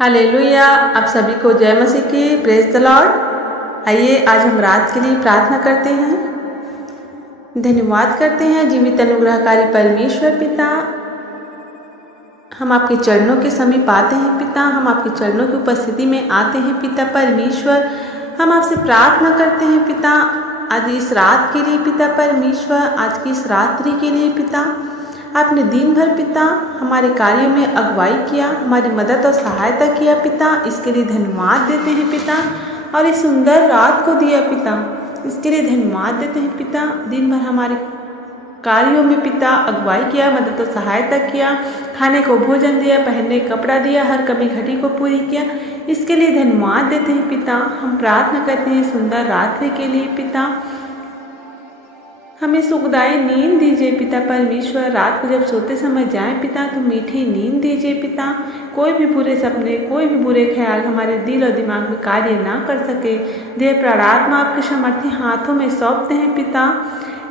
Hallelujah. आप सभी को जय मसीह की, प्रेज द लॉर्ड। आइए आज हम रात के लिए प्रार्थना करते हैं। धन्यवाद करते हैं जीवित अनुग्रहकारी परमेश्वर पिता, हम आपके चरणों के समीप आते हैं पिता, हम आपके चरणों की उपस्थिति में आते हैं पिता परमेश्वर। हम आपसे प्रार्थना करते हैं पिता आज इस रात के लिए पिता परमेश्वर, आज की इस रात्रि के लिए पिता। आपने दिन भर पिता हमारे कार्यों में अगुवाई किया, हमारी मदद और सहायता किया पिता, इसके लिए धन्यवाद देते हैं पिता। और इस सुंदर रात को दिया पिता, इसके लिए धन्यवाद देते हैं पिता। दिन भर हमारे कार्यों में पिता अगुवाई किया, मदद और सहायता किया, खाने को भोजन दिया, पहनने कपड़ा दिया, हर कमी घटी को पूरी किया, इसके लिए धन्यवाद देते हैं पिता। हम प्रार्थना करते हैं सुंदर रात्रि के लिए पिता, हमें सुखदायी नींद दीजिए पिता परमेश्वर। रात को जब सोते समय जाएं पिता तो मीठी नींद दीजिए पिता। कोई भी बुरे सपने, कोई भी बुरे ख्याल हमारे दिल और दिमाग में कार्य ना कर सके। देह प्राणात्मा आपके सामर्थी हाथों में सौंपते हैं पिता।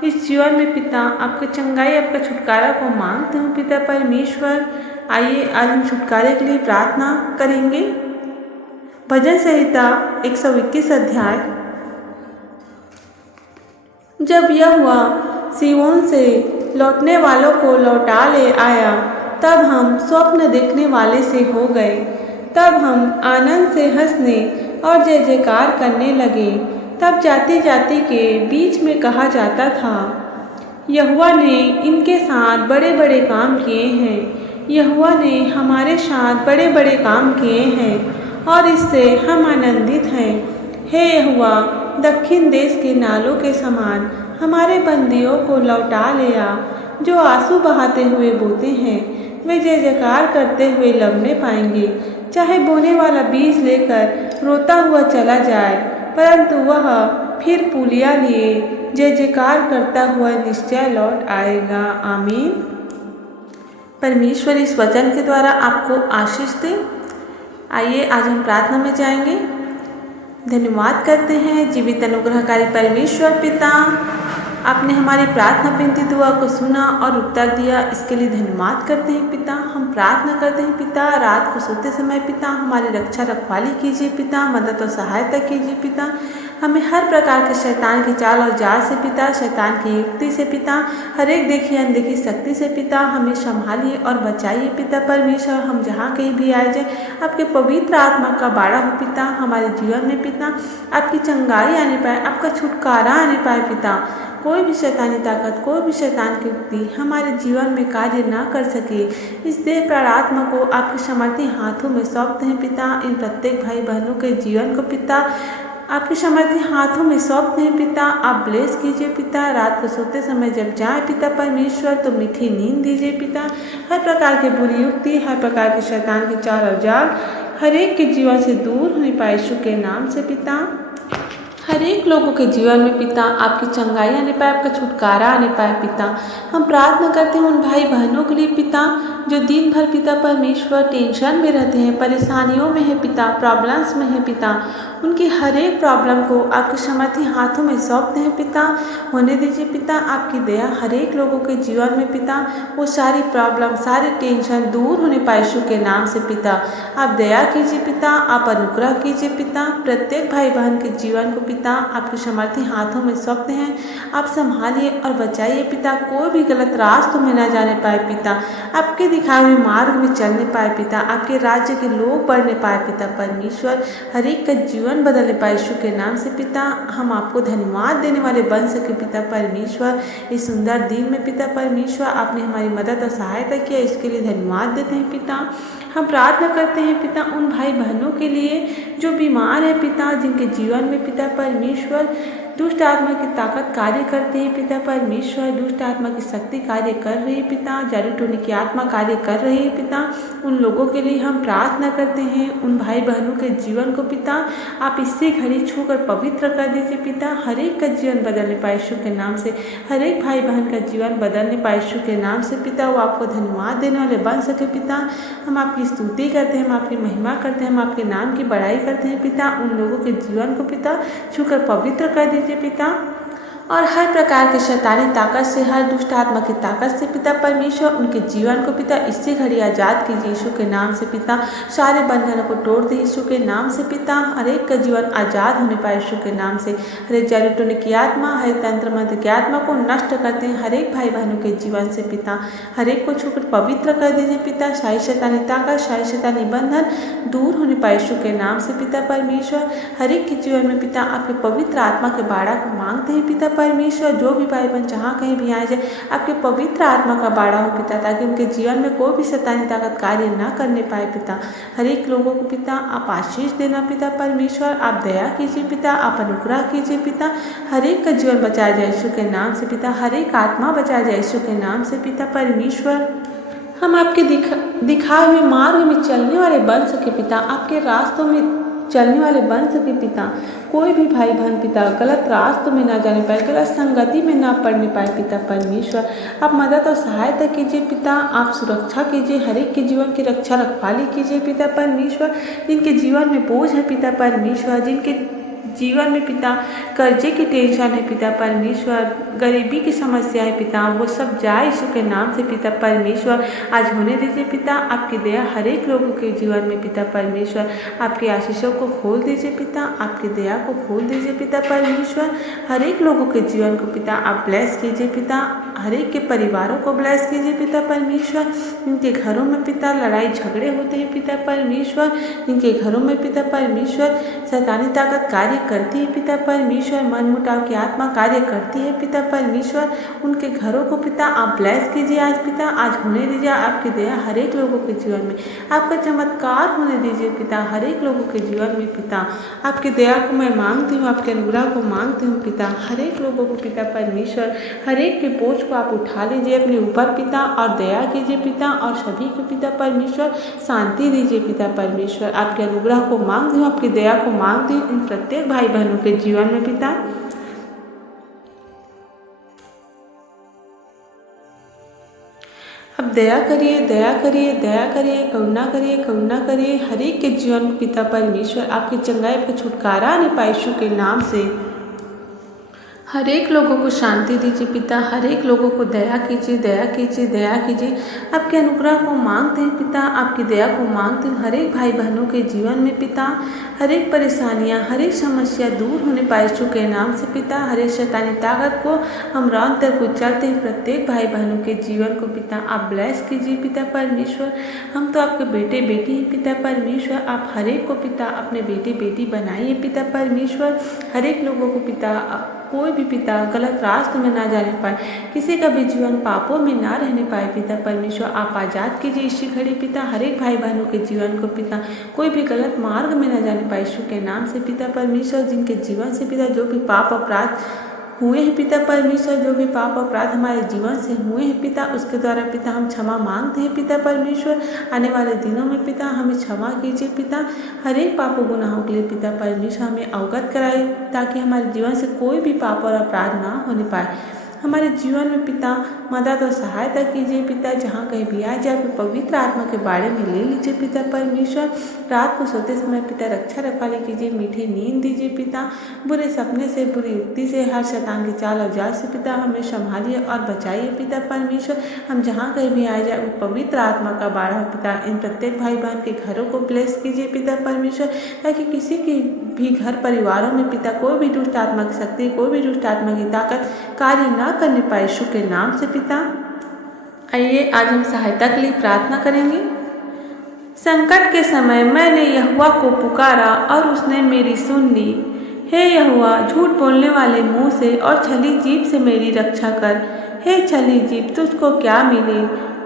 इस जीवन में पिता आपके चंगाई, आपका छुटकारा को मांगते हूँ पिता परमेश्वर। आइए आज हम छुटकारे के लिए प्रार्थना करेंगे। भजन संहिता 121 अध्याय। जब यहोवा सिय्योन से लौटने वालों को लौटा ले आया, तब हम स्वप्न देखने वाले से हो गए। तब हम आनंद से हंसने और जय जयकार करने लगे। तब जाति जाति के बीच में कहा जाता था, यहोवा ने इनके साथ बड़े बड़े काम किए हैं। यहोवा ने हमारे साथ बड़े बड़े काम किए हैं और इससे हम आनंदित हैं। हे यहोवा, दक्षिण देश के नालों के समान हमारे बंदियों को लौटा ले आ। जो आंसू बहाते हुए बोते हैं वे जय जयकार करते हुए लवने पाएंगे। चाहे बोने वाला बीज लेकर रोता हुआ चला जाए, परंतु वह फिर पूलियाँ लिए जय जयकार करता हुआ निश्चय लौट आएगा। आमीन। परमेश्वर इस वचन के द्वारा आपको आशीष दे। आइए आज हम प्रार्थना में जाएंगे। धन्यवाद करते हैं जीवित अनुग्रहकारी परमेश्वर पिता, आपने हमारी प्रार्थना विनती दुआ को सुना और उत्तर दिया, इसके लिए धन्यवाद करते हैं पिता। हम प्रार्थना करते हैं पिता, रात को सोते समय पिता हमारी रक्षा रखवाली कीजिए पिता, मदद और सहायता कीजिए पिता। हमें हर प्रकार के शैतान की चाल और जाल से पिता, शैतान की युक्ति से पिता, हर एक देखी अनदेखी शक्ति से पिता हमें संभालिए और बचाइए पिता परमेश्वर। हम जहाँ कहीं भी आए जाए, आपके पवित्र आत्मा का बाड़ा हो पिता हमारे जीवन में पिता। आपकी चंगाई आने पाए, आपका छुटकारा आने पाए पिता। कोई भी शैतानी ताकत, कोई भी शैतान की युक्ति हमारे जीवन में कार्य ना कर सके। इस देह प्राणात्मा को आपके सामर्थी हाथों में सौंपते हैं पिता। इन प्रत्येक भाई बहनों के जीवन को पिता आपके सामर्थी हाथों में सौंपते हैं पिता। आप ब्लेस कीजिए पिता। रात को सोते समय जब जाए पिता परमेश्वर तो मीठी नींद दीजिए पिता। हर प्रकार की बुरी युक्ति, हर प्रकार के शैतान के चाल और जाल हर एक के जीवन से दूर होने पाए यीशु के नाम से पिता। हर एक लोगों के जीवन में पिता आपकी चंगाई आने पाए, आपका छुटकारा आने पाए पिता। हम प्रार्थना करते हैं उन भाई बहनों के लिए पिता जो दिन भर पिता परमेश्वर टेंशन में रहते हैं, परेशानियों में है पिता, प्रॉब्लम्स में है पिता। उनकी हर एक प्रॉब्लम को आपके सामर्थी हाथों में सौंपते हैं पिता। होने दीजिए पिता आपकी दया हर एक लोगों के जीवन में पिता, वो सारी प्रॉब्लम, सारी टेंशन दूर होने पाए यीशु के नाम से पिता। आप दया कीजिए पिता, आप अनुग्रह कीजिए पिता। प्रत्येक भाई बहन के जीवन को पिता आपके सामर्थी हाथों में सौंपते हैं। आप संभालिए और बचाइए पिता। कोई भी गलत रास्तों में ना जाने पाए पिता, आपके दिखाए हुए मार्ग में चलने पाए पिता। आपके राज्य के लोग बढ़ने पाए पिता परमेश्वर। हर एक का जीवन बदलने पाए यीशु के नाम से पिता। हम आपको धन्यवाद देने वाले बन सके पिता परमेश्वर। इस सुंदर दिन में पिता परमेश्वर आपने हमारी मदद और सहायता किया, इसके लिए धन्यवाद देते हैं पिता। हम प्रार्थना करते हैं पिता उन भाई बहनों के लिए जो बीमार है पिता, जिनके जीवन में पिता परमेश्वर दुष्ट आत्मा की ताकत कार्य करती है पिता परमेश्वर। दुष्ट आत्मा की शक्ति कार्य कर रही है पिता, जादू टोने की आत्मा कार्य कर रही है पिता। उन लोगों के लिए हम प्रार्थना करते हैं। उन भाई बहनों के जीवन को पिता आप इसी घड़ी छूकर पवित्र कर दीजिए पिता। हर एक का जीवन बदलने पाए यीशु के नाम से। हर एक भाई बहन का जीवन बदलने पाए यीशु के नाम से पिता। वो आपको धन्यवाद देने वाले बन सके पिता। हम आपकी स्तुति करते हैं, हम आपकी महिमा करते हैं, हम आपके नाम की बड़ाई करते हैं पिता। उन लोगों के जीवन को पिता छूकर पवित्र कर दीजिए पिता। और हर प्रकार के शैतानी ताकत से, हर दुष्ट आत्मा की ताकत से पिता परमेश्वर उनके जीवन को पिता इससे घड़ी आज़ाद कीजिए यीशु के नाम से पिता। सारे बंधनों को तोड़ दे यीशु के नाम से पिता। हर एक का जीवन आज़ाद होने पाए यीशु के नाम से। हर एक जादू टोने की आत्मा, हर तंत्र मंत्र की आत्मा को नष्ट करते हैं हर एक भाई बहनों के जीवन से पिता। हर एक को छूकर पवित्र कर दीजिए पिता। सारी शैतानी ताकत, सारी शैतानी बंधन दूर होने पाए यीशु के नाम से पिता परमेश्वर। हर एक के जीवन में पिता आपके पवित्र आत्मा के बाड़ा को मांगते हैं पिता परमेश्वर। जो भी भाई बहन जहाँ कहीं भी आए जाए, आपके पवित्र आत्मा का बाड़ा हो पिता, ताकि उनके जीवन में कोई भी शैतानी ताकत कार्य ना करने पाए पिता। हर एक लोगों को पिता आप आशीष देना पिता परमेश्वर। आप दया कीजिए पिता, आप अनुग्रह कीजिए पिता। हर एक का जीवन बचाया जाए यीशु के नाम से पिता। हर एक आत्मा बचाया जाए यीशु के नाम से पिता परमेश्वर। हम आपके दिखाए हुए मार्ग में चलने वाले बन सके पिता, आपके रास्तों में चलने वाले बन सके पिता। कोई भी भाई बहन पिता गलत रास्तों में ना जाने पाए, गलत संगति में ना पड़ने पाए पिता परमेश्वर। आप मदद और सहायता कीजिए पिता। आप सुरक्षा कीजिए, हर एक के जीवन की रक्षा रखवाली कीजिए पिता परमेश्वर। जिनके जीवन में बोझ है पिता परमेश्वर, जिनके जीवन में पिता कर्जे की टेंशन है पिता परमेश्वर, गरीबी की समस्या है पिता, वो सब जाए यीशु के नाम से पिता परमेश्वर। आज होने दीजिए पिता आपकी दया हर एक लोगों के जीवन में पिता परमेश्वर। आपके आशीषों को खोल दीजिए पिता, आपकी दया को खोल दीजिए पिता परमेश्वर। हर एक लोगों के जीवन को पिता आप ब्लेस कीजिए पिता। हर एक के परिवारों को ब्लेस कीजिए पिता परमेश्वर। इनके घरों में पिता लड़ाई झगड़े होते हैं पिता परमेश्वर, इनके घरों में पिता परमेश्वर शैतानी ताकत कार्य करती है पिता परमेश्वर, मन मुटाव की आत्मा कार्य करती है पिता परमेश्वर। उनके घरों को पिता आप ब्लेस कीजिए आज पिता। आज होने दीजिए आपकी दया हर एक लोगों के जीवन में, आपका चमत्कार होने दीजिए पिता हर एक लोगों के जीवन में पिता। आपकी दया को मैं मांगती हूँ, आपके अनुग्रह को मांगती हूँ पिता। हर एक लोगों को पिता परमेश्वर, हर एक के बोझ को आप उठा लीजिए अपने ऊपर पिता और दया कीजिए पिता। और सभी को पिता परमेश्वर शांति दीजिए पिता परमेश्वर। आपके अनुग्रह को मांगती हूँ, आपकी दया को मांगती हूँ इन प्रत्येक भाई बहनों के जीवन में पिता। अब दया करिए, दया करिए, दया करिए, करुणा करिए, करुणा करिए हर एक के जीवन में पिता परमेश्वर। आपकी चंगाई पर छुटकारा आने पाए यीशु के नाम से। हर एक लोगों को शांति दीजिए पिता, हर एक लोगों को दया कीजिए, दया कीजिए, दया कीजिए। आपके अनुग्रह को मांगते हैं पिता, आपकी दया को मांगते हैं हर एक भाई बहनों के जीवन में पिता। हर एक परेशानियां, हर एक समस्या दूर होने पाए यीशु के नाम से पिता। हर एक शैतानी ताकत को हम रात तक उछलते हैं प्रत्येक भाई बहनों के जीवन को पिता आप ब्लेस कीजिए पिता परमेश्वर। हम तो आपके बेटे बेटी हैं पिता परमेश्वर। आप हर एक को पिता अपने बेटे बेटी बनाइए पिता परमेश्वर। हर एक लोगों को पिता कोई भी पिता गलत रास्तों में ना जाने पाए, किसी का भी जीवन पापों में ना रहने पाए पिता परमेश्वर। आप आज़ाद कीजिए इसी घड़ी पिता हर एक भाई बहनों के जीवन को पिता, कोई भी गलत मार्ग में ना जाने पाए यीशु के नाम से पिता परमेश्वर। जिनके जीवन से पिता जो भी पाप अपराध हुए हैं पिता परमेश्वर, जो भी पाप अपराध हमारे जीवन से हुए हैं पिता, उसके द्वारा पिता हम क्षमा मांगते हैं पिता परमेश्वर। आने वाले दिनों में पिता हमें क्षमा कीजिए पिता, हर एक पापों गुनाहों के लिए पिता परमेश्वर हमें अवगत कराए, ताकि हमारे जीवन से कोई भी पाप और अपराध ना होने पाए। हमारे जीवन में पिता मदद और सहायता कीजिए पिता। जहाँ कहीं भी आए जाए पवित्र आत्मा के बारे में ले लीजिए पिता परमेश्वर। रात को सोते समय पिता रक्षा रखवाली कीजिए, मीठी नींद दीजिए पिता। बुरे सपने से, बुरी युक्ति से, हर शैतान के चाल और जाल से पिता हमें संभालिए और बचाइए पिता परमेश्वर। हम जहाँ कहीं भी आए जाए पवित्र आत्मा का बाड़ा हो पिता। इन प्रत्येक भाई बहन के घरों को ब्लेस कीजिए पिता परमेश्वर, ताकि किसी के भी घर परिवारों में पिता कोई भी दुष्ट आत्मा की शक्ति, कोई भी दुष्ट आत्मा की ताकत कार्य ना करने पाए यीशु के नाम से पिता। आइए आज हम सहायता के लिए प्रार्थना करेंगे। संकट के समय मैंने यहोवा को पुकारा और उसने मेरी सुन ली। हे यहोवा, झूठ बोलने वाले मुंह से और छली जीभ से मेरी रक्षा कर। हे छली जीभ, तुझको क्या मिले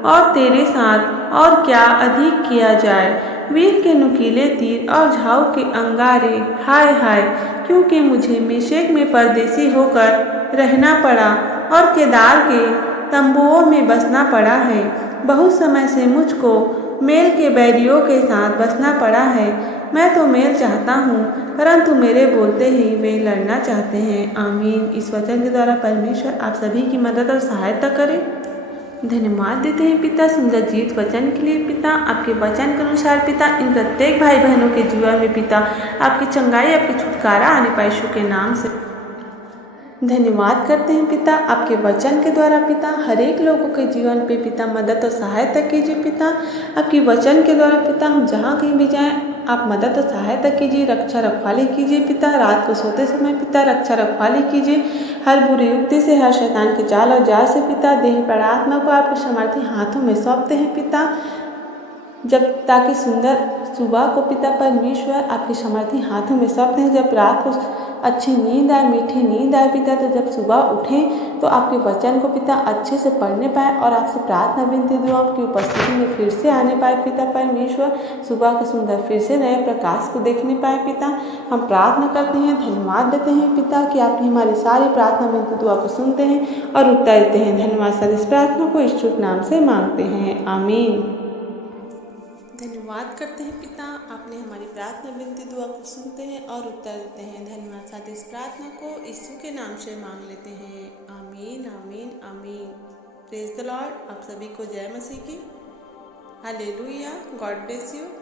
और तेरे साथ और क्या अधिक किया जाए। वीर के नुकीले तीर और झाऊ के अंगारे, हाय हाय, क्योंकि मुझे मेशेक में परदेसी होकर रहना पड़ा और केदार के तंबुओं में बसना पड़ा है। बहुत समय से मुझको मेल के बैरियों के साथ बसना पड़ा है। मैं तो मेल चाहता हूँ, परंतु मेरे बोलते ही वे लड़ना चाहते हैं। आमीन। इस वचन के द्वारा परमेश्वर आप सभी की मदद और सहायता करें। धन्यवाद देते हैं पिता सुंदर जीत वचन के लिए पिता। आपके वचन के अनुसार पिता इन प्रत्येक भाई बहनों के जीवन में पिता आपकी चंगाई, आपकी छुटकारा आने पाए यीशु के नाम से। धन्यवाद करते हैं पिता, आपके वचन के द्वारा पिता हर एक लोगों के जीवन पे पिता मदद और सहायता कीजिए पिता। आपके वचन के द्वारा पिता हम जहाँ कहीं भी जाएं आप मदद और सहायता कीजिए, रक्षा रखवाली कीजिए पिता। रात को सोते समय पिता रक्षा रखवाली कीजिए हर बुरी युक्ति से, हर शैतान के जाल और जाल से पिता। देह पर आत्मा को आपके सामर्थी हाथों में सौंपते हैं पिता, जब ताकि सुंदर सुबह को पिता परमेश्वर आपके सामर्थी हाथों में सौंपते हैं। जब रात को अच्छी नींद आए, मीठी नींद आए पिता, तो जब सुबह उठें तो आपके वचन को पिता अच्छे से पढ़ने पाए और आपसे प्रार्थना विनती दुआ की उपस्थिति में फिर से आने पाए पिता परमेश्वर। सुबह के सुंदर फिर से नए प्रकाश को देखने पाए पिता। हम प्रार्थना करते हैं, धन्यवाद देते हैं पिता कि आपने हमारी सारी प्रार्थना विनती दुआ को सुनते हैं और उत्तर देते हैं। धन्यवाद सर, इस प्रार्थना को यीशु के नाम से मांगते हैं, आमीन। धन्यवाद करते हैं पिता, आपने हमारी प्रार्थना विनती दुआ को सुनते हैं और उत्तर देते हैं। धन्यवाद साथ इस प्रार्थना को यीशु के नाम से मांग लेते हैं, आमीन आमीन आमीन। Praise the Lord. आप सभी को जय मसीह की। हालेलुया। God bless you.